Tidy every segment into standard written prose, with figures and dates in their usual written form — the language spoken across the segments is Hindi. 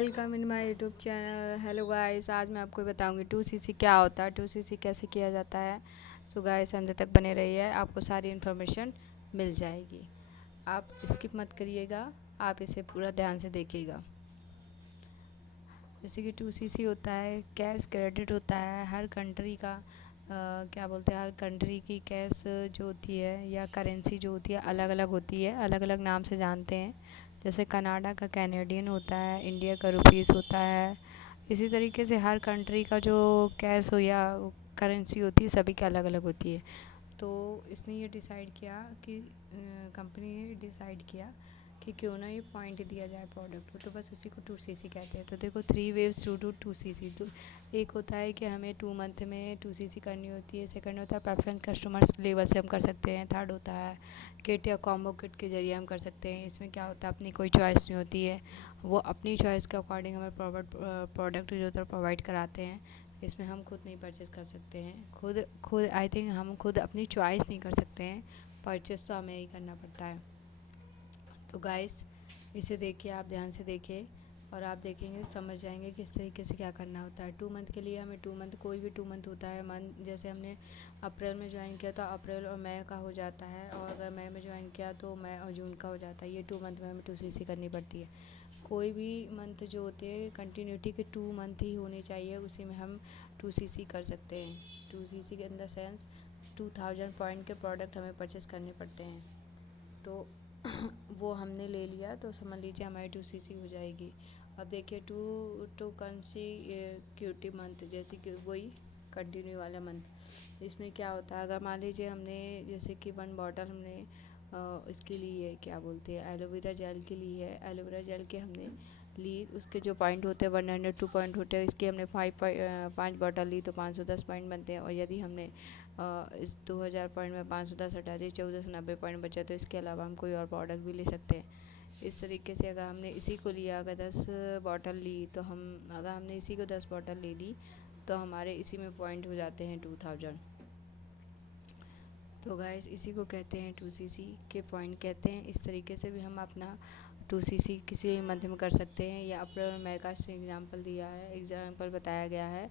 Welcome in my YouTube channel. Hello guys, आज मैं आपको बताऊंगी 2cc क्या होता है, 2cc कैसे किया जाता है। सो गाइस, अंत तक बने रहिए, आपको सारी इन्फॉर्मेशन मिल जाएगी। आप स्किप मत करिएगा, आप इसे पूरा ध्यान से देखिएगा। जैसे कि 2cc होता है, कैश क्रेडिट होता है। हर कंट्री का क्या बोलते हैं, हर कंट्री की कैश जो होती है या करेंसी जो होती है अलग अलग होती है, अलग अलग नाम से जानते हैं। जैसे कनाडा का कैनेडियन होता है, इंडिया का रुपीस होता है। इसी तरीके से हर कंट्री का जो कैश हो या करेंसी होती है सभी की अलग अलग होती है। तो इसने ये डिसाइड किया कि कंपनी ने डिसाइड किया कि क्यों ना ये पॉइंट दिया जाए प्रोडक्ट को, तो बस उसी को 2cc कहते हैं। तो देखो 3 वेव्स टू डू 2cc। तो एक होता है कि हमें 2 मंथ में 2cc करनी होती है। सेकंड होता है प्रेफरेंस कस्टमर्स लेवल से हम कर सकते हैं। थर्ड होता है किट या कॉम्बो किट के ज़रिए हम कर सकते हैं। इसमें क्या होता है, अपनी कोई चॉइस नहीं होती है, वो अपनी चॉइस के अकॉर्डिंग हमें प्रोडक्ट जो होता है प्रोवाइड कराते हैं। इसमें हम खुद नहीं परचेज़ कर सकते हैं। खुद आई थिंक हम खुद अपनी चॉइस नहीं कर सकते हैं, परचेज़ तो हमें ही करना पड़ता है। तो गाइस, इसे देखिए, आप ध्यान से देखिए और आप देखेंगे समझ जाएंगे किस तरीके से क्या करना होता है। 2 मंथ के लिए हमें 2 मंथ, कोई भी 2 मंथ होता है। मंथ जैसे हमने अप्रैल में ज्वाइन किया तो अप्रैल और मई का हो जाता है, और अगर मई में ज्वाइन किया तो मई और जून का हो जाता है। ये 2 मंथ में हमें 2cc करनी पड़ती है। कोई भी मंथ जो होते हैं कंटिन्यूटी के 2 मंथ ही होने चाहिए, उसी में हम 2cc कर सकते हैं। 2cc के अंदर सेंस 2000 पॉइंट के प्रोडक्ट हमें परचेस करने पड़ते हैं। तो वो हमने ले लिया तो समझ लीजिए हमारी 2cc हो जाएगी। अब देखिए टू कंसिक्यूटिव मंथ, जैसे कि वही कंटिन्यू वाला मंथ। इसमें क्या होता है, अगर मान लीजिए हमने जैसे कि 1 बॉटल हमने इसके लिए क्या बोलते हैं एलोवेरा जेल के लिए है, एलोवेरा जेल के हमने ली, उसके जो पॉइंट होते हैं 102 पॉइंट होते हैं। इसके हमने 5 बॉटल ली तो 510 पॉइंट बनते हैं। और यदि हमने इस 2000 पॉइंट में 510 हटा दिए, 1490 पॉइंट बचा, तो इसके अलावा हम कोई और प्रोडक्ट भी ले सकते हैं। इस तरीके से अगर हमने इसी को लिया, अगर 10 बॉटल ली तो अगर हमने इसी को 10 बॉटल ले ली तो हमारे इसी में पॉइंट हो जाते हैं 2000। तो गाइस, इसी को कहते हैं 2cc के पॉइंट कहते हैं। इस तरीके से भी हम अपना 2cc किसी भी मंथ में कर सकते हैं। या अप्रैल और मई का एग्जाम्पल दिया है, एग्जाम्पल बताया गया है।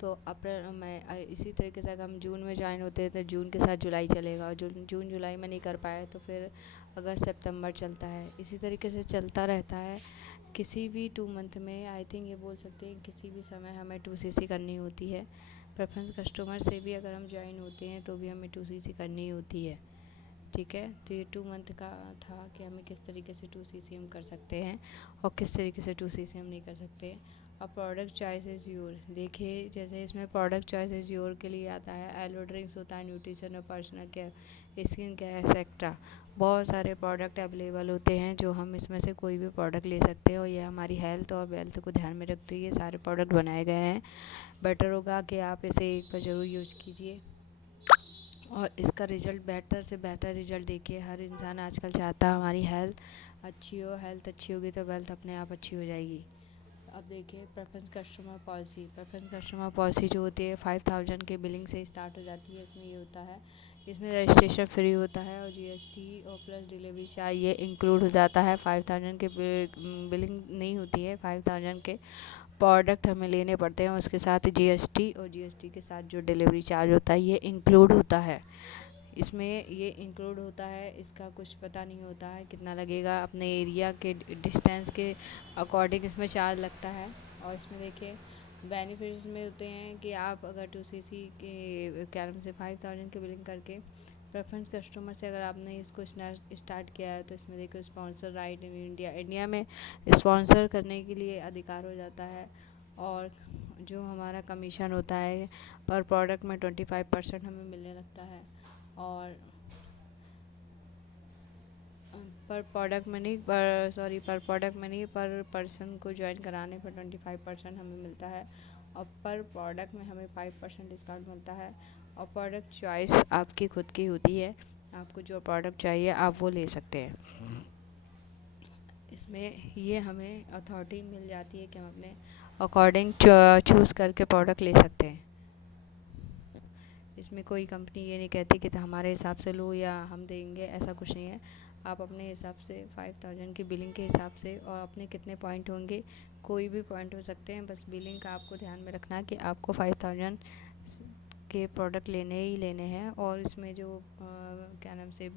तो अप्रैल मई, इसी तरीके से अगर हम जून में ज्वाइन होते हैं तो जून के साथ जुलाई चलेगा, और जून जुलाई में नहीं कर पाए तो फिर अगस्त सितंबर चलता है। इसी तरीके से चलता रहता है। किसी भी 2 मंथ में आई थिंक ये बोल सकते हैं किसी भी समय हमें 2cc करनी होती है। प्रेफरेंस कस्टमर से भी अगर हम ज्वाइन होते हैं तो भी हमें 2cc करनी होती है। ठीक है, तो ये 2 मंथ का था कि हमें किस तरीके से 2cc हम कर सकते हैं और किस तरीके से 2cc हम नहीं कर सकते। अब प्रोडक्ट चॉइस इज़ योर, देखिए जैसे इसमें प्रोडक्ट चॉइस इज़ योर के लिए आता है एलो ड्रिंक्स होता है, न्यूट्रिशन और personal care, skin care etcetera. बहुत सारे प्रोडक्ट अवेलेबल होते हैं जो हम इसमें से कोई भी प्रोडक्ट ले सकते हैं, और ये हमारी हेल्थ और वेल्थ को ध्यान में रखते हुए ये सारे प्रोडक्ट बनाए गए हैं। बेटर होगा कि आप इसे एक बार ज़रूर यूज़ कीजिए और इसका रिज़ल्ट बेटर से बेटर रिज़ल्ट देखिए। हर इंसान आजकल चाहता है हमारी हेल्थ अच्छी हो, हेल्थ अच्छी होगी तो वेल्थ अपने आप अच्छी हो जाएगी। अब देखिए preference customer policy, preference customer policy जो होती है 5000 के बिलिंग से स्टार्ट हो जाती है। इसमें ये होता है, इसमें रजिस्ट्रेशन फ्री होता है और जीएसटी और प्लस डिलीवरी चार्ज ये इंक्लूड हो जाता है। 5000 के बिलिंग नहीं होती है, 5000 के प्रोडक्ट हमें लेने पड़ते हैं, उसके साथ जीएसटी और जीएसटी के साथ जो डिलीवरी चार्ज होता है ये इंक्लूड होता है। इसमें ये इंक्लूड होता है, इसका कुछ पता नहीं होता है कितना लगेगा। अपने एरिया के डिस्टेंस के अकॉर्डिंग इसमें चार्ज लगता है। और इसमें देखिए बेनिफिट्स में होते हैं कि आप अगर 2cc के क्या नाम से 5000 की बिलिंग करके प्रेफरेंस कस्टमर से अगर आपने इसको स्टार्ट किया है तो इसमें देखो sponsor right in India, India में स्पॉन्सर करने के लिए अधिकार हो जाता है। और जो हमारा कमीशन होता है पर प्रोडक्ट में 25% हमें मिलने लगता है। और पर प्रोडक्ट में नहीं, पर प्रोडक्ट में नहीं, पर पर्सन को ज्वाइन कराने पर 25% हमें मिलता है। और पर प्रोडक्ट में हमें 5% डिस्काउंट मिलता है। और प्रोडक्ट चॉइस आपकी खुद की होती है, आपको जो प्रोडक्ट चाहिए आप वो ले सकते हैं। इसमें ये हमें अथॉरिटी मिल जाती है कि हम अपने अकॉर्डिंग चूज़ करके प्रोडक्ट ले सकते हैं। इसमें कोई कंपनी ये नहीं कहती कि हमारे हिसाब से लो या हम देंगे, ऐसा कुछ नहीं है। आप अपने हिसाब से 5000 की बिलिंग के हिसाब से, और अपने कितने पॉइंट होंगे, कोई भी पॉइंट हो सकते हैं, बस बिलिंग का आपको ध्यान में रखना कि आपको 5000 के प्रोडक्ट लेने ही लेने हैं। और इसमें जो क्या नाम से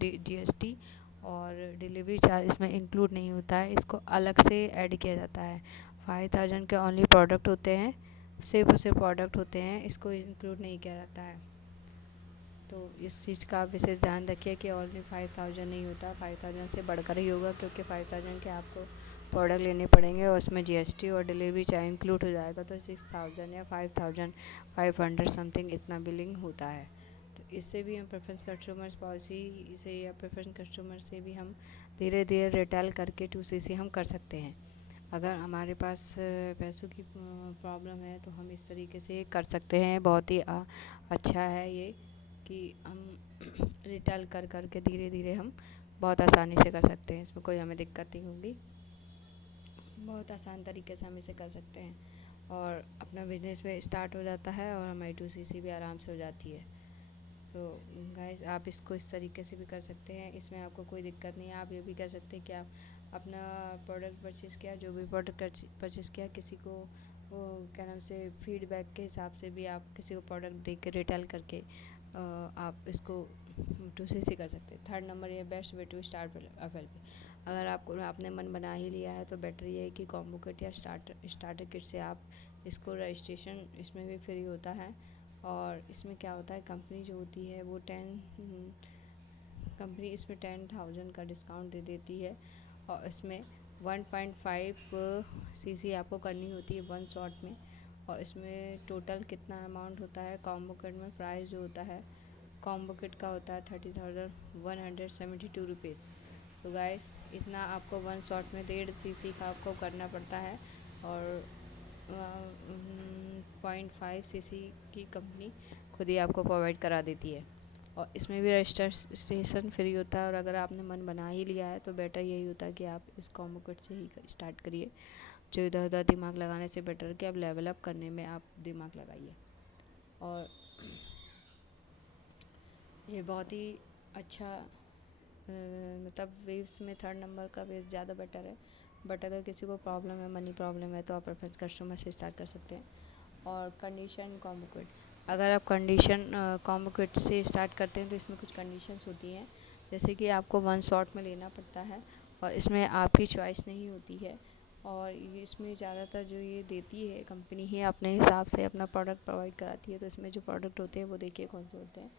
जीएसटी और डिलीवरी चार्ज इसमें इंक्लूड नहीं होता है, इसको अलग से ऐड किया जाता है। 5000 के ओनली प्रोडक्ट होते हैं, सिर्फ और सिर्फ प्रोडक्ट होते हैं, इसको इंक्लूड नहीं किया जाता है। तो इस चीज़ का आप विशेष ध्यान रखिए कि ओनली 5000 नहीं होता, 5000 से बढ़कर ही होगा, क्योंकि 5000 के आपको प्रोडक्ट लेने पड़ेंगे और उसमें जीएसटी और डिलीवरी चार्ज इंक्लूड हो जाएगा, तो 6000 या 5500 समथिंग इतना बिलिंग होता है। तो इससे भी हम प्रेफरेंस कस्टमर्स पॉलिसी से या प्रेफरेंस कस्टमर से भी हम धीरे धीरे रिटेल करके 2CC हम कर सकते हैं। अगर हमारे पास पैसों की प्रॉब्लम है तो हम इस तरीके से कर सकते हैं। बहुत ही अच्छा है ये कि हम रिटेल कर कर के धीरे धीरे हम बहुत आसानी से कर सकते हैं, इसमें कोई हमें दिक्कत नहीं होगी, बहुत आसान तरीके से हम इसे कर सकते हैं और अपना बिजनेस में स्टार्ट हो जाता है और हमारी 2CC भी आराम से हो जाती है। सो गाइस, आप इसको इस तरीके से भी कर सकते हैं, इसमें आपको कोई दिक्कत नहीं है। आप ये भी कर सकते हैं कि आप अपना प्रोडक्ट परचेज़ किया, जो भी प्रोडक्ट परचेज़ किया, किसी को वो क्या नाम से फीडबैक के हिसाब से भी आप किसी को प्रोडक्ट दे के रिटेल करके आप इसको 2CC कर सकते हैं। थर्ड नंबर ये best way to start FLP। अगर आपको आपने मन बना ही लिया है तो बेटर ये है कि कॉम्बो किट या स्टार्टर किट से आप इसको रजिस्ट्रेशन इसमें भी फ्री होता है। और इसमें क्या होता है, कंपनी जो होती है वो कंपनी इसमें 10,000 का डिस्काउंट दे देती है और इसमें 1.5 CC आपको करनी होती है 1 शॉट में। और इसमें टोटल कितना अमाउंट होता है, कॉम्बो किट में प्राइस जो होता है कॉम्बो किट का होता है 30,172 रुपीज़। तो गाइस, इतना आपको 1 शॉट में 1.5 CC का आपको करना पड़ता है और 0.5 CC की कंपनी खुद ही आपको प्रोवाइड करा देती है। और इसमें भी रजिस्ट्रेशन फ्री होता है। और अगर आपने मन बना ही लिया है तो बेटर यही होता है कि आप इस कॉम्बो किट से ही स्टार्ट करिए, जो इधर उधर दिमाग लगाने से बेटर कि आप लेवल अप करने में आप दिमाग लगाइए। और ये बहुत ही अच्छा मतलब वेव्स में थर्ड नंबर का वेव ज़्यादा बेटर है। बट अगर किसी को प्रॉब्लम है, मनी प्रॉब्लम है, तो आप प्रेफरेंस कस्टमर से स्टार्ट कर सकते हैं। और कंडीशन कॉम्बो किट, अगर आप कंडीशन कॉम्बो किट से स्टार्ट करते हैं तो इसमें कुछ कंडीशंस होती हैं, जैसे कि आपको 1 शॉट में लेना पड़ता है और इसमें आपकी चॉइस नहीं होती है। और इसमें ज़्यादातर जो ये देती है कंपनी ही अपने हिसाब से अपना प्रोडक्ट प्रोवाइड कराती है। तो इसमें जो प्रोडक्ट होते हैं वो देखिए कौन से होते हैं,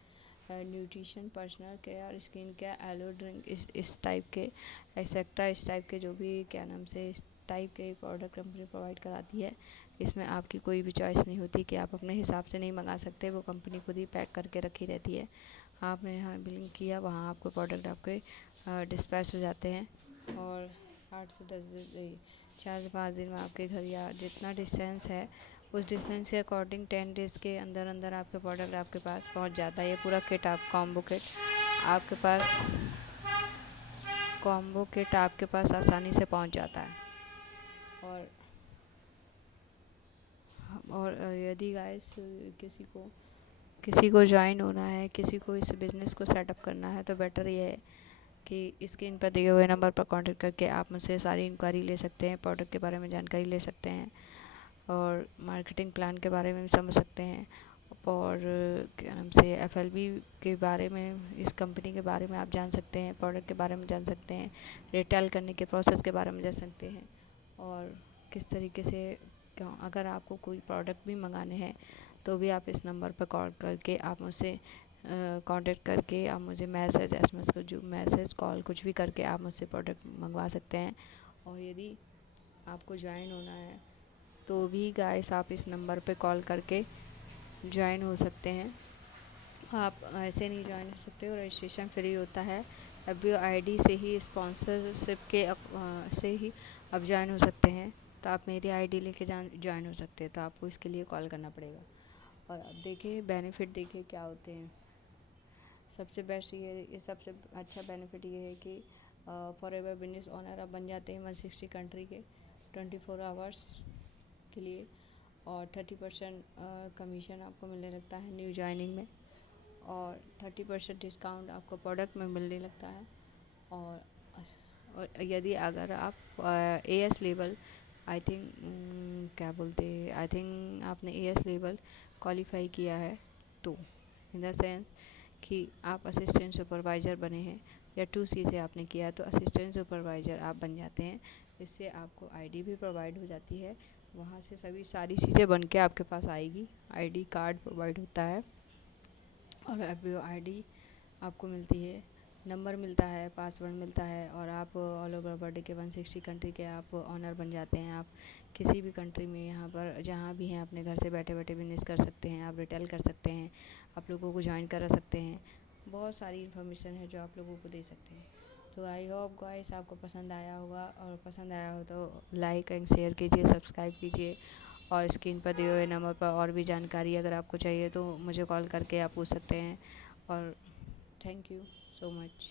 nutrition, personal care, skin care, aloe drink, इस टाइप के एक्सेट्रा, इस टाइप के जो भी क्या नाम से इस टाइप के प्रोडक्ट कंपनी प्रोवाइड कराती है। इसमें आपकी कोई भी चॉइस नहीं होती कि आप अपने हिसाब से नहीं मंगा सकते, वो कंपनी खुद ही पैक करके रखी रहती है। आपने यहाँ बिलिंग किया, वहाँ आपको प्रोडक्ट आपके डिस्पैच हो जाते हैं और 8 से 10 दिन 4 से 5 दिन में आपके घर या जितना डिस्टेंस है उस डिस्टेंस के अकॉर्डिंग 10 डेज़ के अंदर अंदर आपके प्रोडक्ट आपके पास पहुंच जाता है। ये पूरा किट आप कॉम्बो किट आपके पास आसानी से पहुंच जाता है। और यदि गाइस किसी को ज्वाइन होना है, किसी को इस बिज़नेस को सेटअप करना है, तो बेटर ये है कि स्क्रीन पर दिए हुए नंबर पर कांटेक्ट करके आप मुझसे सारी इंक्वायरी ले सकते हैं, प्रोडक्ट के बारे में जानकारी ले सकते हैं और मार्केटिंग प्लान के बारे में भी समझ सकते हैं। और क्या नाम से FLB के बारे में, इस कंपनी के बारे में आप जान सकते हैं, प्रोडक्ट के बारे में जान सकते हैं, रिटेल करने के प्रोसेस के बारे में जान सकते हैं। और किस तरीके से क्यों, अगर आपको कोई प्रोडक्ट भी मंगाने हैं तो भी आप इस नंबर पर कॉल करके आप मुझसे कांटेक्ट करके आप मुझे मैसेज SMS को जो मैसेज कॉल कुछ भी करके आप मुझसे प्रोडक्ट मंगवा सकते हैं। और यदि आपको ज्वाइन होना है तो भी गाइस आप इस नंबर पे कॉल करके ज्वाइन हो सकते हैं। आप ऐसे नहीं ज्वाइन हो सकते और रजिस्ट्रेशन फ्री होता है। FBO ID से ही स्पॉन्सरशिप के से ही आप ज्वाइन हो सकते हैं। तो आप मेरी ID लेके ज्वाइन हो सकते हैं, तो आपको इसके लिए कॉल करना पड़ेगा। और अब देखिए बेनिफिट देखिए क्या होते हैं। सबसे बेस्ट ये सबसे अच्छा बेनिफिट ये है कि फॉरएवर बिजनेस ओनर आप बन जाते हैं 160 कंट्री के 24 आवर्स के लिए। और 30% कमीशन आपको मिलने लगता है न्यू ज्वाइनिंग में और 30% डिस्काउंट आपको प्रोडक्ट में मिलने लगता है। और यदि अगर आप एएस लेवल, आई थिंक, क्या बोलते, आई थिंक आपने एएस लेवल क्वालिफाई किया है, तो इन द सेंस कि आप असिस्टेंट सुपरवाइज़र बने हैं, या 2C से आपने किया है तो असिस्टेंट सुपरवाइज़र आप बन जाते हैं। इससे आपको आईडी भी प्रोवाइड हो जाती है, वहाँ से सभी सारी चीज़ें बन के आपके पास आएगी। आईडी कार्ड प्रोवाइड होता है, और अब वो आईडी आपको मिलती है, नंबर मिलता है, पासवर्ड मिलता है, और आप ऑल ओवर वर्ल्ड के 160 कंट्री के आप ऑनर बन जाते हैं। आप किसी भी कंट्री में यहाँ पर जहाँ भी हैं अपने घर से बैठे बैठे बिजनेस कर सकते हैं, आप रिटेल कर सकते हैं, आप लोगों को ज्वाइन करा सकते हैं। बहुत सारी इन्फॉर्मेशन है जो आप लोगों को दे सकते हैं। तो आई होप गाइस आपको पसंद आया होगा, और पसंद आया हो तो लाइक एंड शेयर कीजिए, सब्सक्राइब कीजिए, और स्क्रीन पर दिए हुए नंबर पर और भी जानकारी अगर आपको चाहिए तो मुझे कॉल करके आप पूछ सकते हैं। और थैंक यू so much.